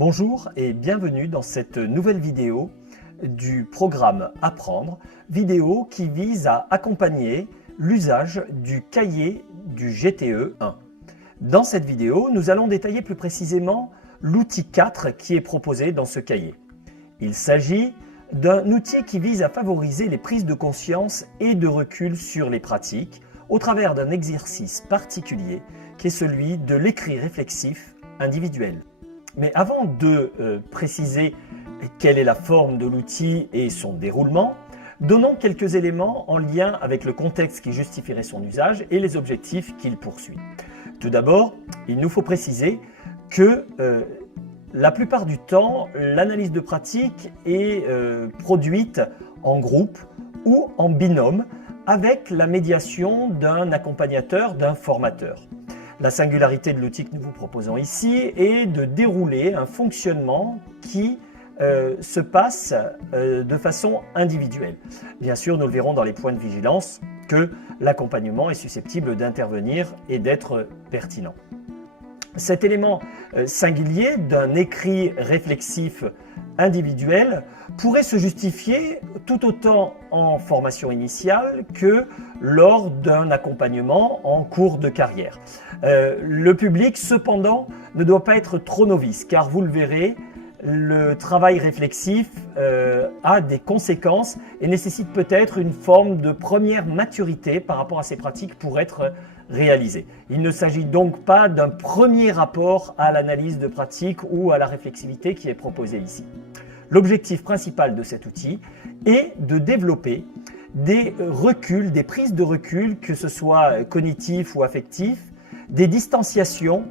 Bonjour et bienvenue dans cette nouvelle vidéo du programme Apprendre, vidéo qui vise à accompagner l'usage du cahier du GTE 1. Dans cette vidéo, nous allons détailler plus précisément l'outil 4 qui est proposé dans ce cahier. Il s'agit d'un outil qui vise à favoriser les prises de conscience et de recul sur les pratiques au travers d'un exercice particulier qui est celui de l'écrit réflexif individuel. Mais avant de préciser quelle est la forme de l'outil et son déroulement, donnons quelques éléments en lien avec le contexte qui justifierait son usage et les objectifs qu'il poursuit. Tout d'abord, il nous faut préciser que la plupart du temps, l'analyse de pratique est produite en groupe ou en binôme avec la médiation d'un accompagnateur, d'un formateur. La singularité de l'outil que nous vous proposons ici est de dérouler un fonctionnement qui se passe de façon individuelle. Bien sûr, nous le verrons dans les points de vigilance que l'accompagnement est susceptible d'intervenir et d'être pertinent. Cet élément singulier d'un écrit réflexif individuel pourrait se justifier tout autant en formation initiale que lors d'un accompagnement en cours de carrière. Le public, cependant, ne doit pas être trop novice, car vous le verrez, le travail réflexif a des conséquences et nécessite peut-être une forme de première maturité par rapport à ces pratiques pour être réalisé. Il ne s'agit donc pas d'un premier rapport à l'analyse de pratique ou à la réflexivité qui est proposé ici. L'objectif principal de cet outil est de développer des reculs, des prises de recul, que ce soit cognitifs ou affectifs, des distanciations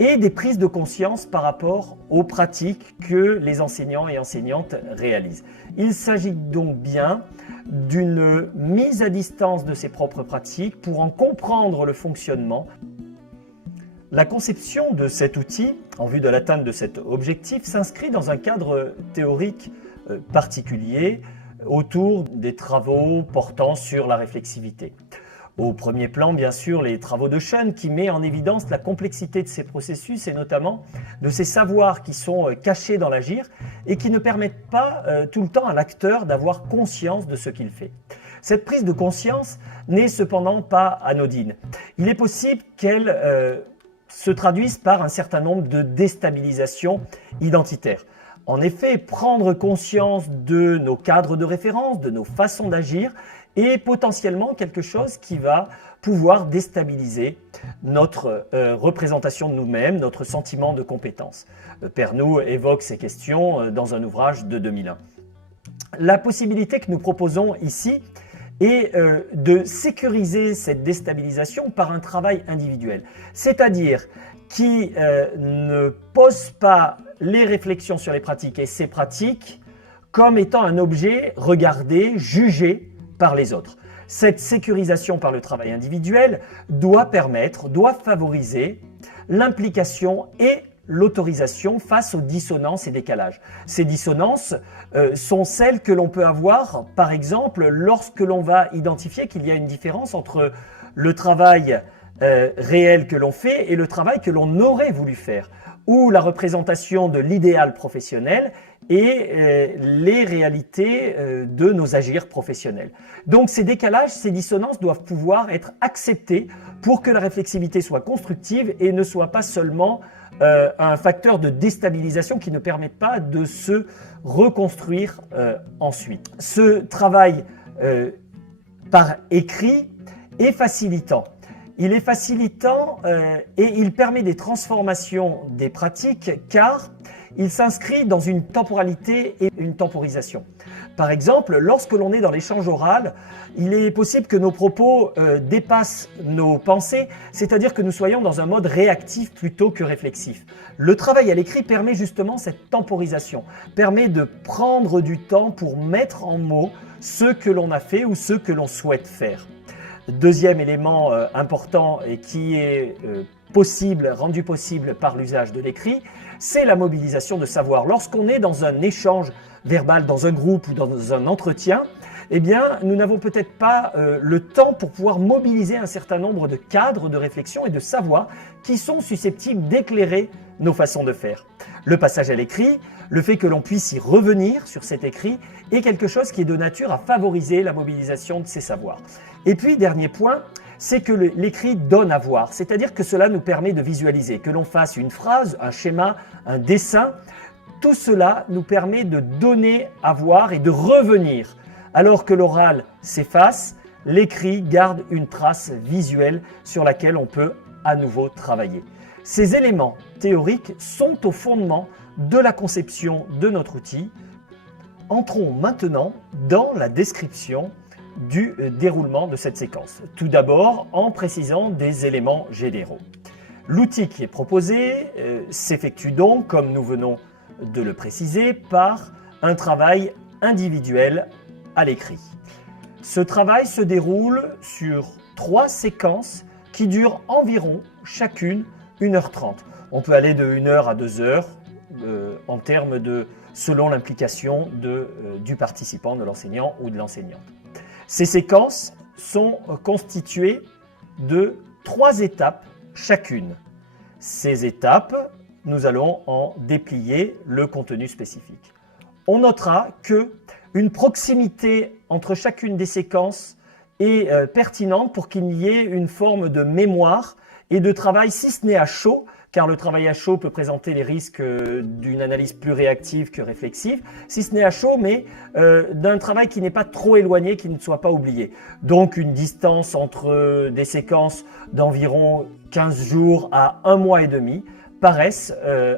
et des prises de conscience par rapport aux pratiques que les enseignants et enseignantes réalisent. Il s'agit donc bien d'une mise à distance de ses propres pratiques pour en comprendre le fonctionnement. La conception de cet outil, en vue de l'atteinte de cet objectif, s'inscrit dans un cadre théorique particulier autour des travaux portant sur la réflexivité. Au premier plan, bien sûr, les travaux de Schoen qui met en évidence la complexité de ces processus et notamment de ces savoirs qui sont cachés dans l'agir et qui ne permettent pas tout le temps à l'acteur d'avoir conscience de ce qu'il fait. Cette prise de conscience n'est cependant pas anodine. Il est possible qu'elle se traduise par un certain nombre de déstabilisations identitaires. En effet, prendre conscience de nos cadres de référence, de nos façons d'agir, est potentiellement quelque chose qui va pouvoir déstabiliser notre représentation de nous-mêmes, notre sentiment de compétence. Pernoud évoque ces questions dans un ouvrage de 2001. La possibilité que nous proposons ici est de sécuriser cette déstabilisation par un travail individuel, c'est-à-dire qui ne pose pas les réflexions sur les pratiques et ces pratiques comme étant un objet regardé, jugé par les autres. Cette sécurisation par le travail individuel doit favoriser l'implication et l'autorisation face aux dissonances et décalages. Ces dissonances sont celles que l'on peut avoir, par exemple, lorsque l'on va identifier qu'il y a une différence entre le travail réel que l'on fait et le travail que l'on aurait voulu faire, ou la représentation de l'idéal professionnel et les réalités de nos agirs professionnels. Donc ces décalages, ces dissonances doivent pouvoir être acceptés pour que la réflexivité soit constructive et ne soit pas seulement un facteur de déstabilisation qui ne permette pas de se reconstruire ensuite. Ce travail par écrit est facilitant. Il est facilitant et il permet des transformations des pratiques car il s'inscrit dans une temporalité et une temporisation. Par exemple, lorsque l'on est dans l'échange oral, il est possible que nos propos dépassent nos pensées, c'est-à-dire que nous soyons dans un mode réactif plutôt que réflexif. Le travail à l'écrit permet justement cette temporisation, permet de prendre du temps pour mettre en mots ce que l'on a fait ou ce que l'on souhaite faire. Deuxième élément important et qui est rendu possible par l'usage de l'écrit, c'est la mobilisation de savoir. Lorsqu'on est dans un échange verbal, dans un groupe ou dans un entretien, eh bien, nous n'avons peut-être pas le temps pour pouvoir mobiliser un certain nombre de cadres de réflexion et de savoirs qui sont susceptibles d'éclairer nos façons de faire. Le passage à l'écrit, le fait que l'on puisse y revenir sur cet écrit est quelque chose qui est de nature à favoriser la mobilisation de ces savoirs. Et puis, dernier point, c'est que l'écrit donne à voir, c'est-à-dire que cela nous permet de visualiser, que l'on fasse une phrase, un schéma, un dessin, tout cela nous permet de donner à voir et de revenir. Alors que l'oral s'efface, l'écrit garde une trace visuelle sur laquelle on peut à nouveau travailler. Ces éléments théoriques sont au fondement de la conception de notre outil. Entrons maintenant dans la description du déroulement de cette séquence. Tout d'abord, en précisant des éléments généraux. L'outil qui est proposé s'effectue donc, comme nous venons de le préciser, par un travail individuel à l'écrit. Ce travail se déroule sur 3 séquences qui durent environ chacune 1h30. On peut aller de 1h à 2h en termes de selon l'implication du participant, de l'enseignant ou de l'enseignante. Ces séquences sont constituées de 3 étapes chacune. Ces étapes, nous allons en déplier le contenu spécifique. On notera qu'une proximité entre chacune des séquences est pertinente pour qu'il y ait une forme de mémoire et de travail, si ce n'est à chaud, car le travail à chaud peut présenter les risques d'une analyse plus réactive que réflexive, si ce n'est à chaud, mais d'un travail qui n'est pas trop éloigné, qui ne soit pas oublié. Donc une distance entre des séquences d'environ 15 jours à 1 mois et demi paraissent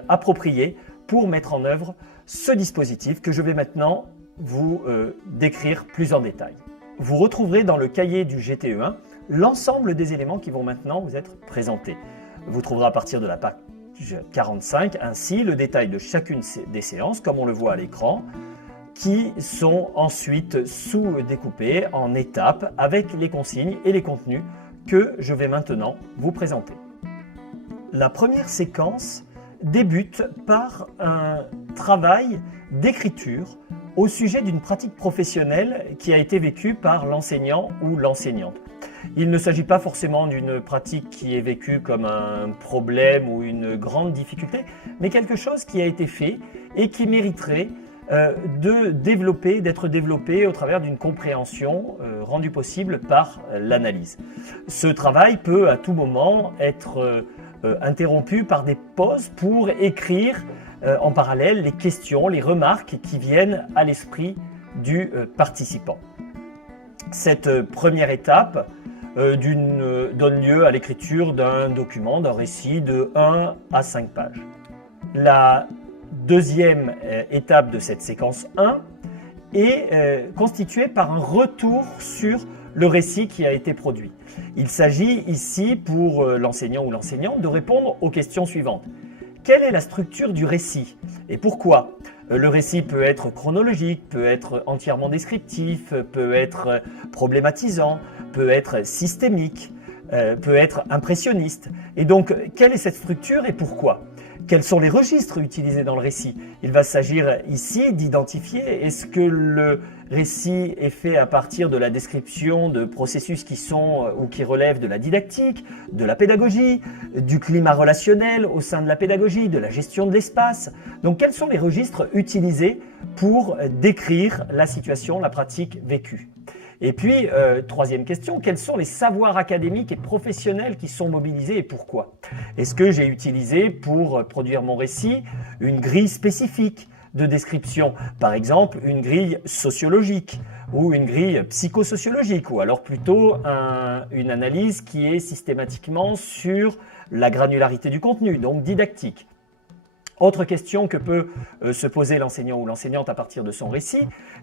appropriées pour mettre en œuvre ce dispositif que je vais maintenant vous décrire plus en détail. Vous retrouverez dans le cahier du GTE1 l'ensemble des éléments qui vont maintenant vous être présentés. Vous trouverez à partir de la page 45 ainsi le détail de chacune des séances, comme on le voit à l'écran, qui sont ensuite sous-découpées en étapes avec les consignes et les contenus que je vais maintenant vous présenter. La première séquence débute par un travail d'écriture au sujet d'une pratique professionnelle qui a été vécue par l'enseignant ou l'enseignante. Il ne s'agit pas forcément d'une pratique qui est vécue comme un problème ou une grande difficulté, mais quelque chose qui a été fait et qui mériterait d'être développé au travers d'une compréhension rendue possible par l'analyse. Ce travail peut à tout moment être interrompu par des pauses pour écrire en parallèle les questions, les remarques qui viennent à l'esprit du participant. Cette première étape donne lieu à l'écriture d'un document, d'un récit de 1 à 5 pages. La deuxième étape de cette séquence 1 est constituée par un retour sur le récit qui a été produit. Il s'agit ici pour l'enseignant ou l'enseignante de répondre aux questions suivantes. Quelle est la structure du récit et pourquoi? Le récit peut être chronologique, peut être entièrement descriptif, peut être problématisant, peut être systémique, peut être impressionniste. Et donc, quelle est cette structure et pourquoi? Quels sont les registres utilisés dans le récit? Il va s'agir ici d'identifier est-ce que le récit est fait à partir de la description de processus qui sont ou qui relèvent de la didactique, de la pédagogie, du climat relationnel au sein de la pédagogie, de la gestion de l'espace. Donc quels sont les registres utilisés pour décrire la situation, la pratique vécue? Et puis, troisième question, quels sont les savoirs académiques et professionnels qui sont mobilisés et pourquoi? Est-ce que j'ai utilisé pour produire mon récit une grille spécifique de description, par exemple une grille sociologique ou une grille psychosociologique, ou alors plutôt une analyse qui est systématiquement sur la granularité du contenu, donc didactique? Autre question que peut se poser l'enseignant ou l'enseignante à partir de son récit,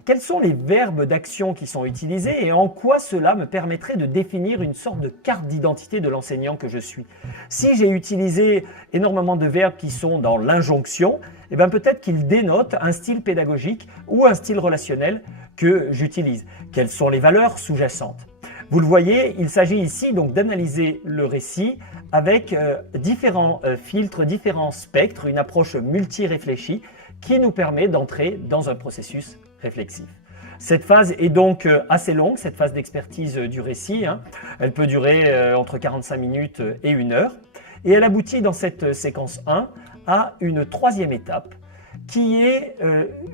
quels sont les verbes d'action qui sont utilisés et en quoi cela me permettrait de définir une sorte de carte d'identité de l'enseignant que je suis? Si j'ai utilisé énormément de verbes qui sont dans l'injonction, eh bien peut-être qu'ils dénotent un style pédagogique ou un style relationnel que j'utilise. Quelles sont les valeurs sous-jacentes? Vous le voyez, il s'agit ici donc d'analyser le récit avec différents filtres, différents spectres, une approche multi-réfléchie qui nous permet d'entrer dans un processus réflexif. Cette phase est donc assez longue, cette phase d'expertise du récit. Elle peut durer entre 45 minutes et 1 heure. Et elle aboutit dans cette séquence 1 à une troisième étape qui est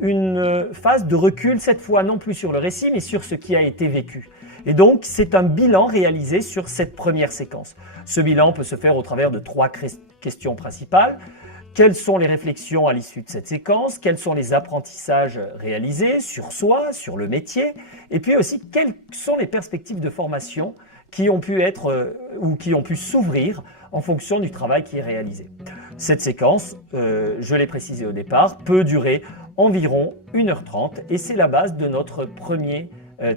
une phase de recul, cette fois non plus sur le récit, mais sur ce qui a été vécu. Et donc, c'est un bilan réalisé sur cette première séquence. Ce bilan peut se faire au travers de 3 questions principales. Quelles sont les réflexions à l'issue de cette séquence? Quels sont les apprentissages réalisés sur soi, sur le métier? Et puis aussi, quelles sont les perspectives de formation qui ont pu être ou qui ont pu s'ouvrir en fonction du travail qui est réalisé. Cette séquence, je l'ai précisé au départ, peut durer environ 1h30 et c'est la base de notre premier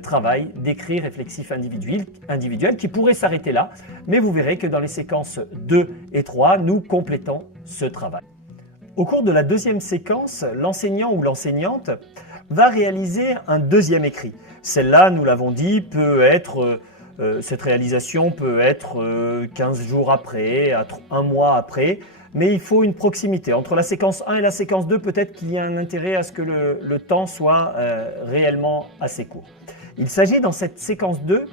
travail d'écrit réflexif individuel qui pourrait s'arrêter là, mais vous verrez que dans les séquences 2 et 3, nous complétons ce travail. Au cours de la deuxième séquence, l'enseignant ou l'enseignante va réaliser un deuxième écrit. Celle-là, nous l'avons dit, peut être, cette réalisation peut être 15 jours après, 1 mois après, mais il faut une proximité. Entre la séquence 1 et la séquence 2, peut-être qu'il y a un intérêt à ce que le temps soit réellement assez court. Il s'agit dans cette séquence 2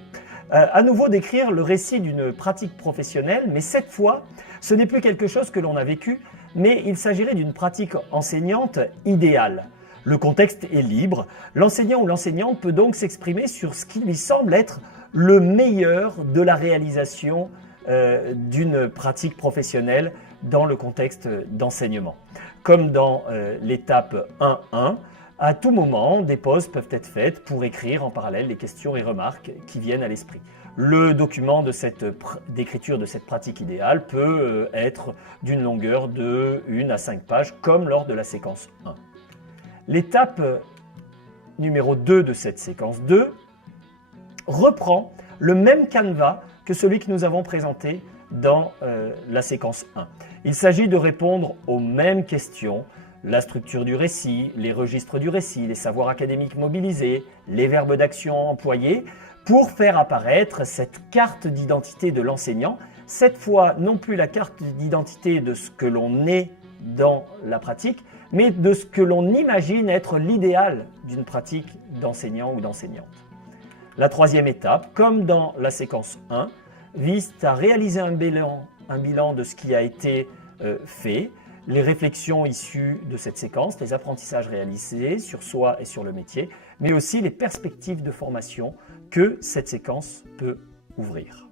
à nouveau d'écrire le récit d'une pratique professionnelle, mais cette fois, ce n'est plus quelque chose que l'on a vécu, mais il s'agirait d'une pratique enseignante idéale. Le contexte est libre, l'enseignant ou l'enseignante peut donc s'exprimer sur ce qui lui semble être le meilleur de la réalisation d'une pratique professionnelle dans le contexte d'enseignement. Comme dans l'étape 1.1, à tout moment, des pauses peuvent être faites pour écrire en parallèle les questions et remarques qui viennent à l'esprit. Le document d'écriture de cette pratique idéale peut être d'une longueur de 1 à 5 pages, comme lors de la séquence 1. L'étape numéro 2 de cette séquence 2 reprend le même canevas que celui que nous avons présenté dans la séquence 1. Il s'agit de répondre aux mêmes questions, la structure du récit, les registres du récit, les savoirs académiques mobilisés, les verbes d'action employés, pour faire apparaître cette carte d'identité de l'enseignant, cette fois non plus la carte d'identité de ce que l'on est dans la pratique, mais de ce que l'on imagine être l'idéal d'une pratique d'enseignant ou d'enseignante. La troisième étape, comme dans la séquence 1, vise à réaliser un bilan de ce qui a été fait, les réflexions issues de cette séquence, les apprentissages réalisés sur soi et sur le métier, mais aussi les perspectives de formation que cette séquence peut ouvrir.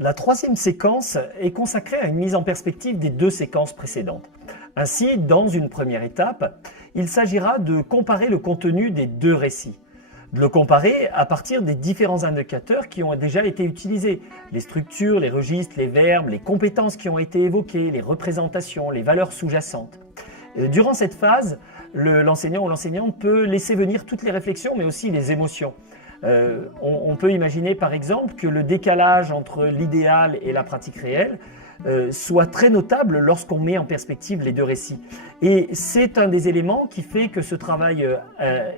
La troisième séquence est consacrée à une mise en perspective des 2 séquences précédentes. Ainsi, dans une première étape, il s'agira de comparer le contenu des 2 récits. De le comparer à partir des différents indicateurs qui ont déjà été utilisés. Les structures, les registres, les verbes, les compétences qui ont été évoquées, les représentations, les valeurs sous-jacentes. Durant cette phase, l'enseignant ou l'enseignante peut laisser venir toutes les réflexions, mais aussi les émotions. On peut imaginer par exemple que le décalage entre l'idéal et la pratique réelle soit très notable lorsqu'on met en perspective les 2 récits. Et c'est un des éléments qui fait que ce travail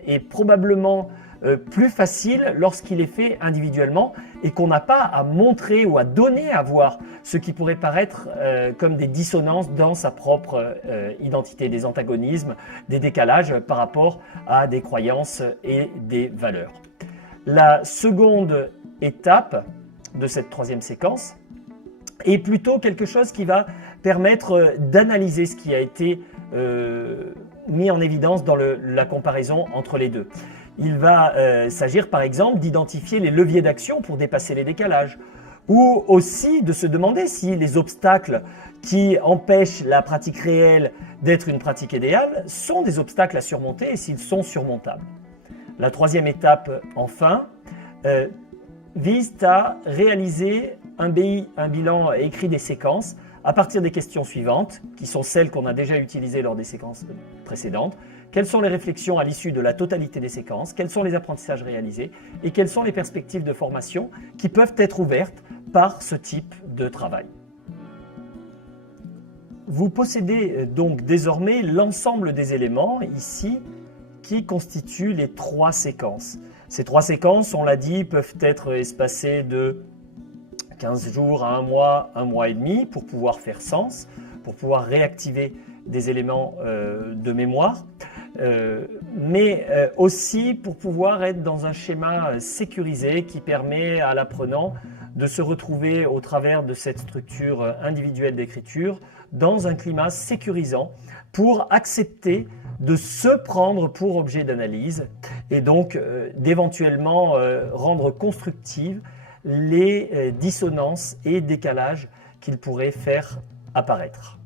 est probablement plus facile lorsqu'il est fait individuellement et qu'on n'a pas à montrer ou à donner à voir ce qui pourrait paraître comme des dissonances dans sa propre identité, des antagonismes, des décalages par rapport à des croyances et des valeurs. La seconde étape de cette troisième séquence est plutôt quelque chose qui va permettre d'analyser ce qui a été mis en évidence dans la comparaison entre les 2. Il va s'agir par exemple d'identifier les leviers d'action pour dépasser les décalages ou aussi de se demander si les obstacles qui empêchent la pratique réelle d'être une pratique idéale sont des obstacles à surmonter et s'ils sont surmontables. La troisième étape, enfin, vise à réaliser un bilan écrit des séquences à partir des questions suivantes, qui sont celles qu'on a déjà utilisées lors des séquences précédentes. Quelles sont les réflexions à l'issue de la totalité des séquences? Quels sont les apprentissages réalisés? Et quelles sont les perspectives de formation qui peuvent être ouvertes par ce type de travail? Vous possédez donc désormais l'ensemble des éléments ici qui constituent les 3 séquences. Ces 3 séquences, on l'a dit, peuvent être espacées de 15 jours à 1 mois et demi pour pouvoir faire sens, pour pouvoir réactiver des éléments de mémoire, mais aussi pour pouvoir être dans un schéma sécurisé qui permet à l'apprenant de se retrouver au travers de cette structure individuelle d'écriture dans un climat sécurisant pour accepter de se prendre pour objet d'analyse et donc d'éventuellement rendre constructives les dissonances et décalages qu'il pourrait faire apparaître.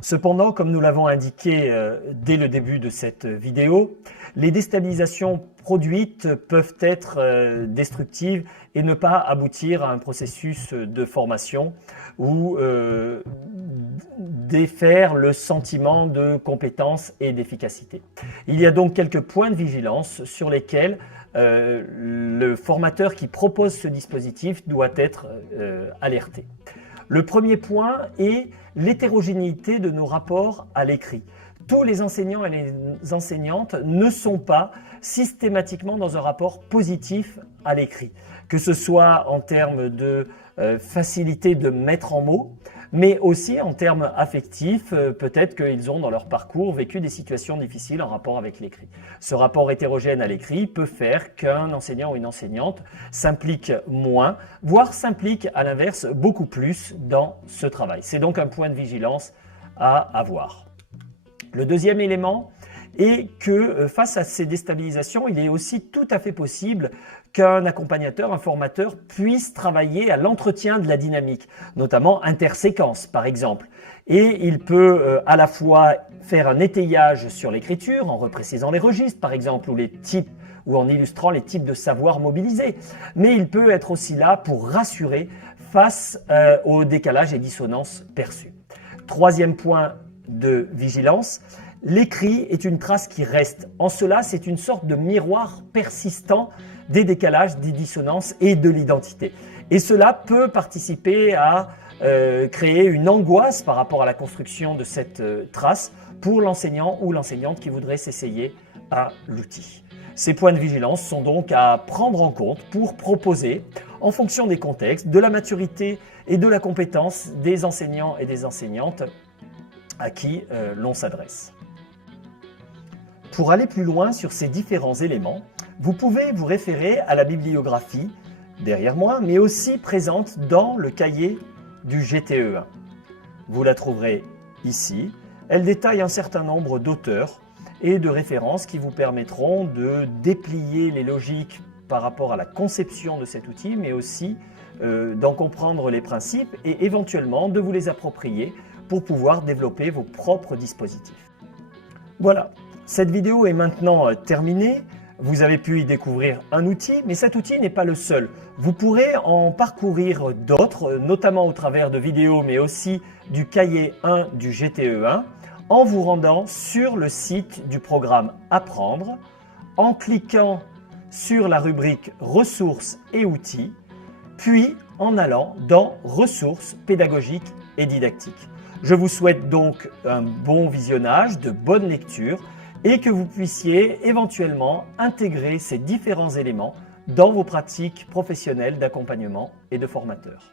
Cependant, comme nous l'avons indiqué dès le début de cette vidéo, les déstabilisations produites peuvent être destructives et ne pas aboutir à un processus de formation ou défaire le sentiment de compétence et d'efficacité. Il y a donc quelques points de vigilance sur lesquels le formateur qui propose ce dispositif doit être alerté. Le premier point est l'hétérogénéité de nos rapports à l'écrit. Tous les enseignants et les enseignantes ne sont pas systématiquement dans un rapport positif à l'écrit, que ce soit en termes de facilité de mettre en mots, mais aussi en termes affectifs, peut-être qu'ils ont dans leur parcours vécu des situations difficiles en rapport avec l'écrit. Ce rapport hétérogène à l'écrit peut faire qu'un enseignant ou une enseignante s'implique moins, voire s'implique à l'inverse beaucoup plus dans ce travail. C'est donc un point de vigilance à avoir. Le deuxième élément est que face à ces déstabilisations, il est aussi tout à fait possible qu'un accompagnateur, un formateur puisse travailler à l'entretien de la dynamique, notamment interséquence par exemple. Et il peut à la fois faire un étayage sur l'écriture en reprécisant les registres par exemple ou les types ou en illustrant les types de savoirs mobilisés. Mais il peut être aussi là pour rassurer face aux décalages et dissonances perçus. Troisième point de vigilance, l'écrit est une trace qui reste. En cela, c'est une sorte de miroir persistant des décalages, des dissonances et de l'identité. Et cela peut participer à créer une angoisse par rapport à la construction de cette trace pour l'enseignant ou l'enseignante qui voudrait s'essayer à l'outil. Ces points de vigilance sont donc à prendre en compte pour proposer, en fonction des contextes, de la maturité et de la compétence des enseignants et des enseignantes à qui l'on s'adresse. Pour aller plus loin sur ces différents éléments, vous pouvez vous référer à la bibliographie derrière moi, mais aussi présente dans le cahier du GTE1. Vous la trouverez ici. Elle détaille un certain nombre d'auteurs et de références qui vous permettront de déplier les logiques par rapport à la conception de cet outil, mais aussi d'en comprendre les principes et éventuellement de vous les approprier pour pouvoir développer vos propres dispositifs. Voilà, cette vidéo est maintenant terminée. Vous avez pu y découvrir un outil, mais cet outil n'est pas le seul. Vous pourrez en parcourir d'autres, notamment au travers de vidéos, mais aussi du cahier 1 du GTE1, en vous rendant sur le site du programme Apprendre, en cliquant sur la rubrique Ressources et outils, puis en allant dans Ressources pédagogiques et didactiques. Je vous souhaite donc un bon visionnage, de bonnes lectures et que vous puissiez éventuellement intégrer ces différents éléments dans vos pratiques professionnelles d'accompagnement et de formateur.